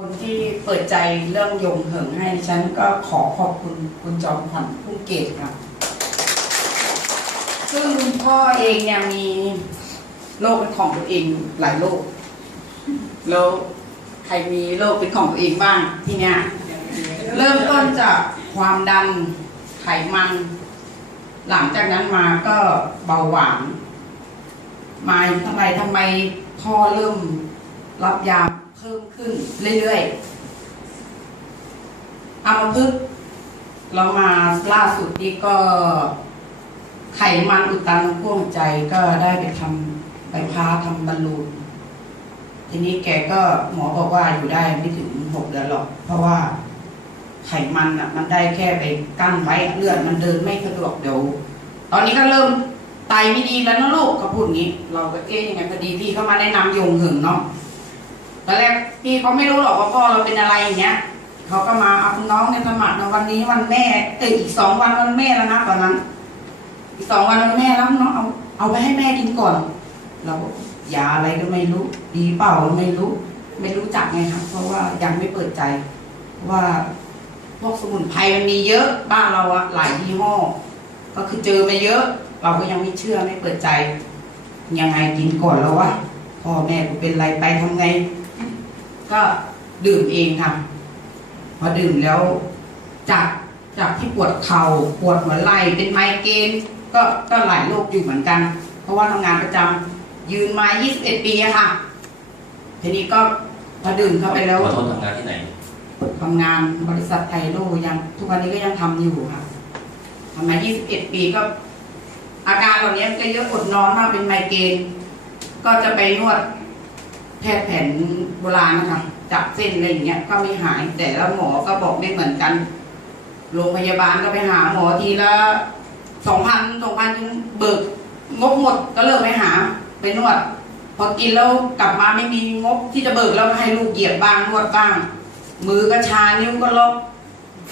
คนที่เปิดใจเรื่องยงเหิงให้ฉันก็ขอขอบคุณคุณจอมขวัญพุ่งเกตครับซึ่งพ่อเองเนี่ยมีโรคเป็นของตัวเองหลายโรคแล้วใครมีโรคเป็นของตัวเองบ้างที่เนี้ยเริ่มต้นจากความดันไขมัน หลังจากนั้นมาก็เบาหวานมาทำไมทำไมพ่อเริ่มรับยา เพิ่มขึ้นเรื่อยๆเอามาพึกษ์เรามาล่าสุดนี่ก็ไขมันอุดตันทางพ่วงใจก็ได้ไปทำไปพาทำบอลลูนทีนี้แกก็หมอบอกว่าอยู่ได้ไม่ถึงหกเดือนหรอก เพราะว่าไขมันอะ มันได้แค่ไปกั้นไว้เลือดมันเดินไม่สะดวกเดี๋ยว ตอนนี้ก็เริ่มไตไม่ดีแล้วนะลูกเขาพูดงี้ เราก็เอ๊ยยังไงพอดีพี่เขามาแนะนำยงเหิงเนาะ ตอนแรกพี่เขาไม่รู้หรอกว่าพ่อเราเป็นอะไรอย่างเงี้ยเขาก็มาเอาน้องในสมัครนะวันนี้วันแม่เอยอีกสองวันวันแม่แล้วนะตอนนั้น อีกสองวันวันแม่แล้วน้องเอาเอาไปให้แม่กินก่อนเรายาอะไรก็ไม่รู้ ดีเปล่าไม่รู้ ไม่รู้จักไงครับเพราะว่ายังไม่เปิดใจ ว่าพวกสมุนไพรมันมีเยอะบ้านเราอะหลายยี่ห้อ ก็คือเจอมาเยอะ เราก็ยังไม่เชื่อไม่เปิดใจ ยังไงกินก่อนแล้ววะพ่อแม่กูเป็นไรไปทำไง ก็ดื่มเองค่ะพอดื่มแล้วจากจากที่ปวดเข่าปวดหัวไหล่เป็นไมเกรนก็ก็หลายโรคอยู่เหมือนกัน เพราะว่าทำงานประจำยืนมา 21 ปีอะค่ะ ทีนี้ก็พอดื่มเข้าไปแล้วขอโทษทำงานที่ไหนทำงานบริษัทไทโลยังทุกวันนี้ก็ยังทำอยู่ค่ะทำมา 21 ปีก็ อาการเหล่านี้ก็เยอะอดนอนมากเป็นไมเกรนก็จะไปนวด แพทย์แผนโบราณนะคะจับเส้นอะไรอย่างเงี้ยก็ไม่หาย แต่ละหมอก็บอกไม่เหมือนกัน โรงพยาบาลก็ไปหาหมอทีละสองพันสองพันจนเบิกงบหมดก็เลิกไปหาไปนวด พอกินแล้วกลับมาไม่มีงบที่จะเบิกแล้วให้ลูกเหยียบบ้างนวดบ้าง มือก็ชานิ้วก็ล็อก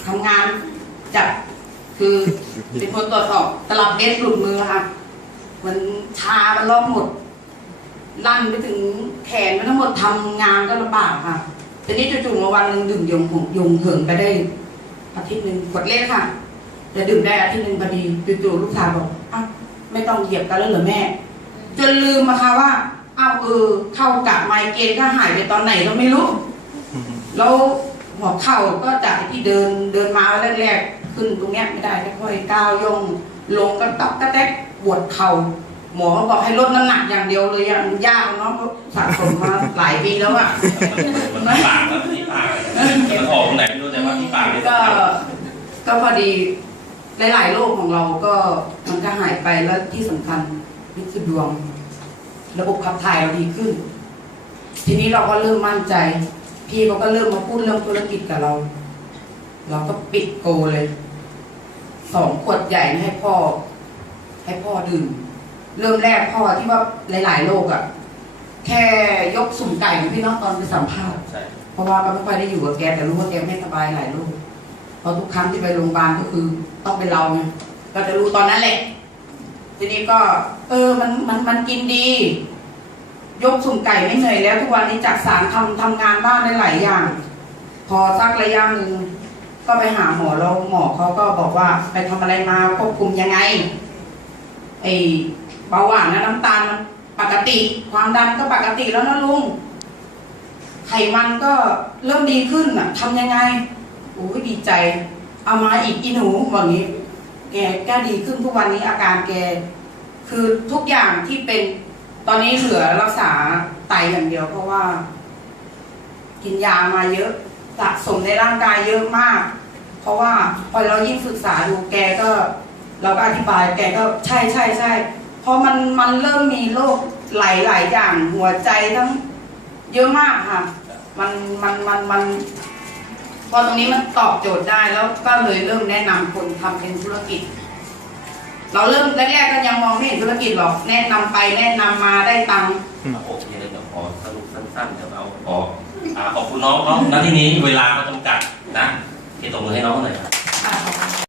ทำงานจัดคือเป็นคนตรวจสอบตลับเมตรหลุดมือค่ะ มันชา มันล็อกหมด ลั่นไปถึงแขนไปทั้งหมดทำงานก็ลำบากค่ะทีนี้จู่ๆมาวันหนึ่งดื่มยงหงยงเหิงไปได้อาทิตย์หนึ่งขวดเล็กค่ะจะดื่มได้อาทิตย์หนึ่งพอดีจู่ๆลูกชายบอกอ้าวไม่ต้องเหยียบกันแล้วเหรอแม่จนลืมมาค่ะว่าอ้าวเออเข้ากับไมเกรนก็หายไปตอนไหนก็ไม่รู้แล้วหัวเข่าก็จากที่เดินเดินมาแรกๆขึ้นตรงเนี้ยไม่ได้ค่อยก้าวย่องลงก็ต๊อกก็แตกปวดเข่า หมอบอกให้ลดน้ำหนักอย่างเดียวเลยอะมันยากเนาะเพราะสะสมมาหลายปีแล้วอะมันปากแล้วที่ปากมันออกตรงไหนไม่รู้แต่ว่าที่ปากนี่ก็ก็พอดีหลายๆโรคของเราก็มันก็หายไปแล้วที่สำคัญนี่คือดวง ระบบขับถ่ายเราดีขึ้น ทีนี้เราก็เริ่มมั่นใจ พี่เขาก็เริ่มมาพูดเรื่องธุรกิจกับเรา เราก็ปิดโกเลยสองขวดใหญ่ให้พ่อ ให้พ่อดื่ม เริ่มแรกพ่อที่ว่าหลาย ๆโรคอะแค่ยกสุ่มไก่ของพี่น้องตอนไปสัมภาษณ์ใช่เพราะว่าก็ไม่ค่อยได้อยู่กับแกแต่รู้ว่าแกไม่สบายหลายโรคเพราะทุกครั้งที่ไปโรงพยาบาลก็คือต้องเป็นเราไงก็จะรู้ตอนนั้นแหละ ทีนี้ก็ เออมันมันมันกินดี ยกสุ่มไก่ไม่เหนื่อยแล้วทุกวันนี้จักสารทำทำงานบ้านได้หลายอย่าง พอสักระยะหนึ่งก็ไปหาหมอแล้วหมอเขาก็บอกว่าไปทำอะไรมาควบคุมยังไงไอ เบาหวานนะน้ำตาลมันปกติ ความดันก็ปกติแล้วนะลุง ไขมันก็เริ่มดีขึ้นอะทำยังไงโอ้ยดีใจ เอามาอีกอีหนูแบบนี้ แกก็ดีขึ้นทุกวันนี้อาการแก คือทุกอย่างที่เป็นตอนนี้เหลือรักษาไตอย่างเดียว เพราะว่า กินยามาเยอะสะสมในร่างกายเยอะมาก เพราะว่าพอเรายิ่งศึกษาดูแกก็ เราก็อธิบายแกก็ใช่ใช่ใช่ พราะมันมันเริ่มมีโรคหลายหลายอย่างหัวใจทั้งเยอะมากค่ะ มันมันมันมันพอตรงนี้มันตอบโจทย์ได้แล้วก็เลยเริ่มแนะนำคนทำเป็นธุรกิจ เราเริ่มแรกๆก็ยังมองไม่เห็นธุรกิจหรอกแนะนำไปแนะนำมาได้ตังค์โอเคเลยเดี๋ยวขอสรุปสั้นๆเดี๋ยวเอาขออ่าขอบคุณน้องเนาะณที่นี้เวลาก็จำกัดนะที่ตบมือให้น้องหน่อยครับ